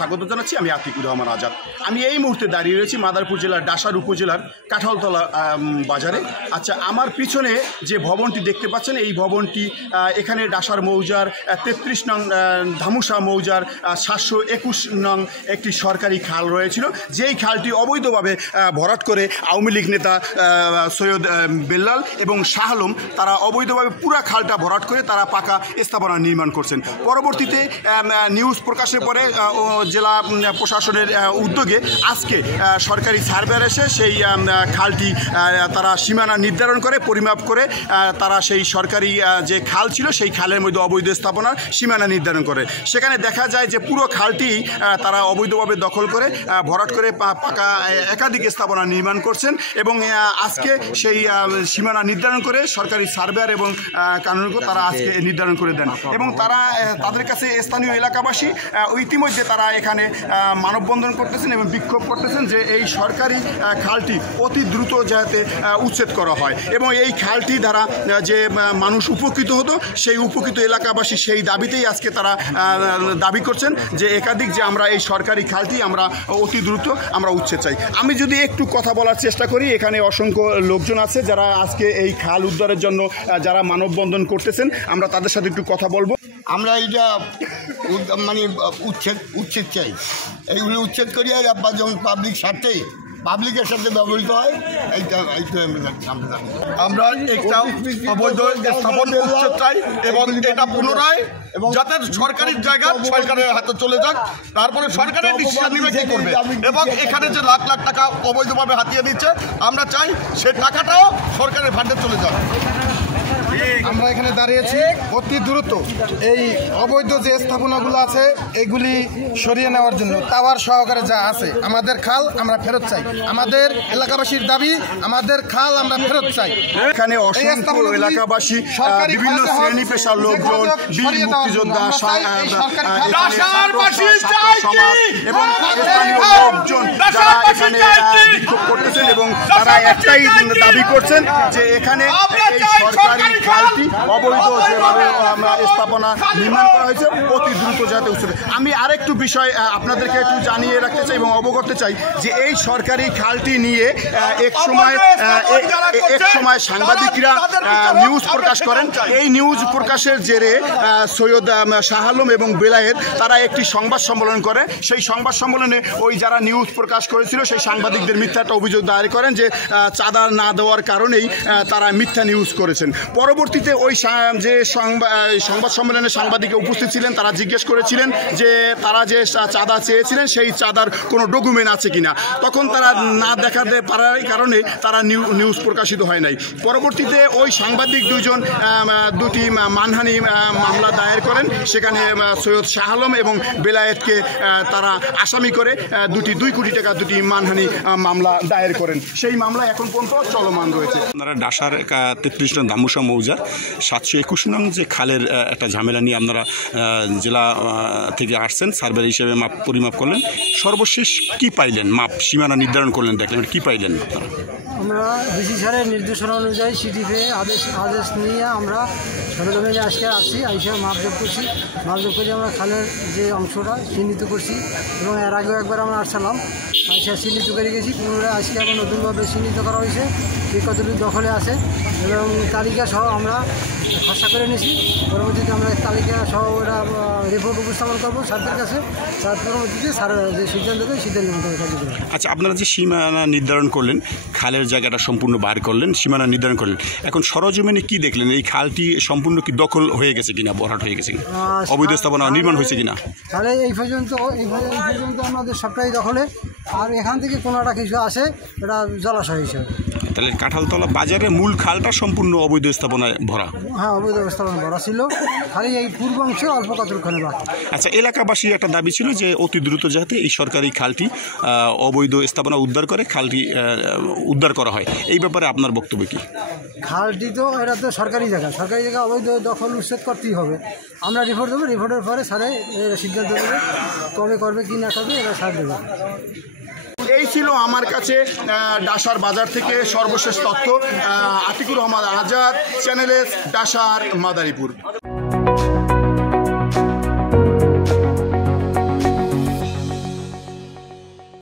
স্বাগত জানাচ্ছি। আমি আতিকুর রহমান আজাদ। আমি এই মুহূর্তে দাঁড়িয়ে রয়েছি মাদারীপুর জেলার ডাসার উপজেলার কাঁঠালতলা বাজারে। আচ্ছা, আমার পিছনে যে ভবনটি দেখতে পাচ্ছেন এই ভবনটি এখানে ডাসার মৌজার 33 নং ধামুসা মৌজার 721 নং একটি সরকারি খাল রয়েছিল, যেই খালটি অবৈধভাবে ভরাট করে আওয়ামী লীগ নেতা সৈয়দ বেল্লাল এবং শাহ আলম তারা অবৈধভাবে পুরা খালটা ভরাট করে তারা পাকা স্থাপনা নির্মাণ করছেন। পরবর্তীতে নিউজ প্রকাশের পরে জেলা প্রশাসনের উদ্যোগে আজকে সরকারি সার্ভেয়ার এসে সেই খালটি তারা সীমানা নির্ধারণ করে, পরিমাপ করে তারা সেই সরকারি যে খাল ছিল সেই খালের মধ্যে অবৈধ স্থাপনার সীমানা নির্ধারণ করে। সেখানে দেখা যায় যে পুরো খালটি তারা অবৈধভাবে দখল করে ভরাট করে পাকা একাধিক স্থাপনা নির্মাণ করছেন এবং আজকে সেই সীমানা নির্ধারণ করে সরকারি সার্ভেয়ার এবং কানুনগো তারা আজকে নির্ধারণ করে দেন এবং তারা তাদের কাছে স্থানীয় এলাকাবাসী ইতিমধ্যে তারা এখানে মানববন্ধন করতেছেন এবং বিক্ষোভ করতেছেন যে এই সরকারি খালটি অতি দ্রুত যাতে উচ্ছেদ করা হয় এবং এই খালটি দ্বারা যে মানুষ উপকৃত হতো সেই উপকৃত এলাকাবাসী সেই দাবিতেই আজকে তারা দাবি করছেন যে একাধিক যে আমরা এই সরকারি খালটি আমরা অতি দ্রুত আমরা উচ্ছেদ চাই। আমি যদি একটু কথা বলার চেষ্টা করি, এখানে অসংখ্য লোকজন আছে যারা আজকে এই খাল উদ্ধারের জন্য যারা মানববন্ধন করতেছেন, আমরা তাদের সাথে একটু কথা বলবো। আমরা এইটা মানে উচ্ছেদ চাই, এইগুলো উচ্ছেদ করি আর আব্বা যেমন পাবলিক স্বার্থে পাবলিকের সাথে ব্যবহৃত হয় এইটা আমরা একটা অবৈধ স্থাপন উচ্ছেদ চাই এবং এটা পুনরায় যাতে সরকারি জায়গা সরকারের হাতে চলে যাক, তারপরে সরকারের ডিসিশন নিবে কি করবে এবং এখানে যে লাখ লাখ টাকা অবৈধভাবে হাতিয়ে দিচ্ছে আমরা চাই সে টাকাটাও সরকারের ফান্ডে চলে যাক। আমরা এখানে দাঁড়িয়েছি অতি দ্রুত এই অবৈধ যে স্থাপনাগুলো আছে এগুলি সরিয়ে নেওয়ার জন্য। টাওয়ার সহকারে যা আছে আমাদের খাল আমরা ফেরত চাই, আমাদের এলাকাবাসীর দাবি আমাদের খাল আমরা ফেরত চাই। এখানে অসংখ্য এলাকাবাসী, বিভিন্ন শ্রেণী পেশার লোকজন, বীর মুক্তিযোদ্ধা, এবং স্থানীয় লোকজন যারা এখানে বিক্ষোভ করতেছেন এবং তারা একটাই দাবি করছেন যে এখানে এই সরকারি খালটি অবৈধ যেভাবে স্থাপনা নির্মাণ করা হয়েছে অতি দ্রুত যাতে উচ্ছেদ। আমি আরেকটু বিষয় আপনাদেরকে একটু জানিয়ে রাখতে চাই এবং অবগত চাই যে এই সরকারি খালটি নিয়ে এক সময় সাংবাদিকরা নিউজ প্রকাশ করেন। এই নিউজ প্রকাশের জেরে সৈয়দ শাহ আলম এবং বেলায়েত তারা একটি সংবাদ সম্মেলন করে। সেই সংবাদ সম্মেলনে ওই যারা নিউজ প্রকাশ করেছিল সেই সাংবাদিকদের মিথ্যা একটা অভিযোগ দায়ের করেন যে চাঁদা না দেওয়ার কারণেই তারা মিথ্যা নিউজ করেছেন। পরবর্তীতে ওই যে সংবাদ সম্মেলনে সাংবাদিক উপস্থিত ছিলেন তারা জিজ্ঞেস করেছিলেন যে তারা যে চাঁদা চেয়েছিলেন সেই চাঁদার কোনো ডকুমেন্ট আছে কিনা, তখন তারা না দেখাতে পারার কারণে তারা নিউজ প্রকাশিত হয় নাই। পরবর্তীতে ওই সাংবাদিক দুটি মানহানি মামলা দায়ের করেন। সেখানে সৈয়দ শাহ আলম এবং বেলায়েতকে তারা আসামি করে 2 কোটি টাকা দুটি মানহানি মামলা দায়ের করেন। সেই মামলা এখন পর্যন্ত চলমান রয়েছে। আপনারা ডাসার 33 নং ধামুসা মৌজার 721 নং যে খালের একটা ঝামেলা নিয়ে আপনারা জেলা থেকে আসছেন, সার্ভে হিসেবে মাপ পরিমাপ করলেন, সর্বশেষ কি পাইলেন? মাপ সীমানা নির্ধারণ করলেন, দেখলেন কি পাইলেন? আমরা ডিসি স্যারের নির্দেশনা অনুযায়ী সিটিপে আদেশ নিয়ে আমরা সরজমিনে আজকে আসছি, আইসা মাপজোপ করছি। মাপজোপ করে আমরা খালের যে অংশটা চিহ্নিত করছি এবং এর আগেও একবার আমরা আসছিলাম, আইসা চিহ্নিত করে গেছি। পুনরায় আজকে আবার নতুনভাবে চিহ্নিত করা হয়েছে যে কতটুকু দখলে আছে এবং তালিকা সহ আমরা খসড়া করে নিয়েছি। পরবর্তীতে আমরা তালিকা সহ ওটা রিপোর্ট উপস্থাপন করবো স্যারদের কাছে, তার পরবর্তীতে স্যার যে সিদ্ধান্ত দেয় সিদ্ধান্ত কার্যকরী। আচ্ছা, আপনারা যে সীমানা নির্ধারণ করলেন, খালের জায়গাটা সম্পূর্ণ বার করলেন, সীমানা নির্ধারণ করলেন, এখন সরজমিনে কি দেখলেন? এই খালটি সম্পূর্ণ কি দখল হয়ে গেছে কিনা, ভরাট হয়ে গেছে কিনা, অবৈধ স্থাপনা নির্মাণ হয়েছে কিনা? তাহলে এই পর্যন্ত আমাদের সবটাই দখলে, আর এখান থেকে কোনোটা কিছু আসে এটা জলাশয় হিসেবে। তাহলে কাঁঠালতলা বাজারের মূল খালটা সম্পূর্ণ অবৈধ স্থাপনায় ভরা? হ্যাঁ, অবৈধ স্থাপনা ভরা ছিল, খালি এই পূর্বাংশে অল্প কতখানি বাকি। আচ্ছা, এলাকাবাসীর একটা দাবি ছিল যে অতি দ্রুত যাতে এই সরকারি খালটি অবৈধ স্থাপনা উদ্ধার করে খালটি উদ্ধার করা হয়, এই ব্যাপারে আপনার বক্তব্য কি? খালটি তো এটা তো সরকারি জায়গা অবৈধ দখল উচ্ছেদ করতেই হবে। আমরা রিপোর্ট দেবো, রিপোর্টের পরে স্যারে সিদ্ধান্ত দেবে কবে করবে কি না করবে, এটা স্যার দেবে। এই ছিল আমার কাছে ডাসার বাজার থেকে সর্বশেষ তথ্য। Atikur Rahman Azad, channel S, Dasar, Madaripur.